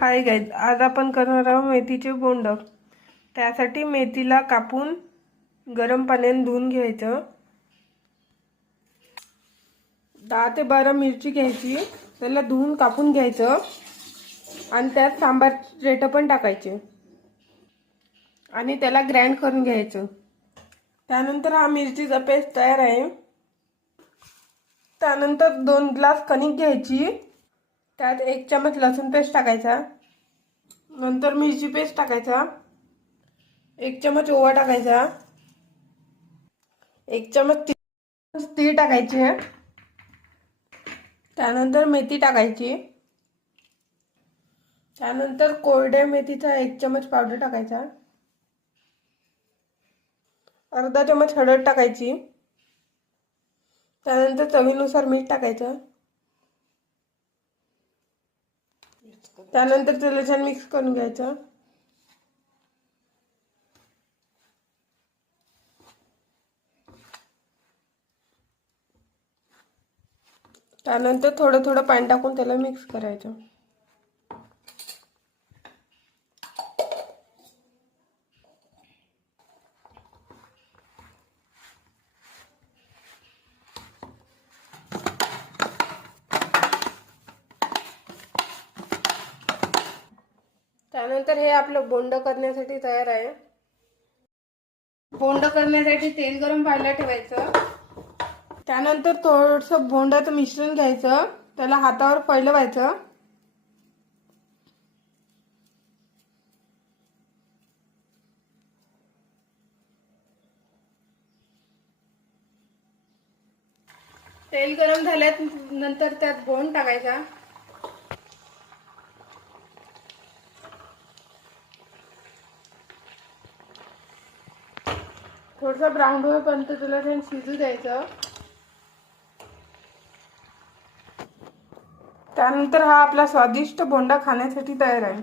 Hi guys, आज आपण करणार आहोत मेथीचे बोंड। त्यासाठी मेथीला कापून गरम पाण्याने धुवून घ्यायचं। 10 ते 12 मिरची घ्यायची, त्याला धुवून कापून घ्यायचं आणि त्यात सांबार रेट पण टाकायचे आणि त्याला ग्राइंड करून घ्यायचं। त्यानंतर हा मिरचीचा पेस्ट तयार आहे। त्यानंतर 2 ग्लास कणिक घ्यायची, त्यात 1 चमच लसूण पेस्ट टाकायचा, नंतर मिरची पेस्ट टाकायचा, 1 चमच ओवा टाकायचा, 1 चमच तीळ टाकायचे, त्यानंतर मेथी टाकायची, त्यानंतर कोरड्या मेथीचा 1 चमच पावडर टाकायचा, अर्धा चमच हळद टाकायची, त्यानंतर चवीनुसार मीठ टाकायचं, त्यानंतर त्याला छान मिक्स करून घ्यायचं। त्यानंतर थोडं थोडं पाणी टाकून त्याला मिक्स करायचं। त्यानंतर हे आपलं बोंड करण्यासाठी तयार आहे। बोंड करण्यासाठी तेल गरम व्हायला ठेवायचं। त्यानंतर थोडंसं बोंडाचं मिश्रण घ्यायचं, त्याला हातावर फैलवायचं। तेल गरम झाल्यानंतर त्यात बोंड टाकायचा। थोडंसं ब्राऊन होईपर्यंत त्याला छान शिजू द्यायचं। त्यानंतर हा आपला स्वादिष्ट बोंडा खाण्यासाठी तयार आहे।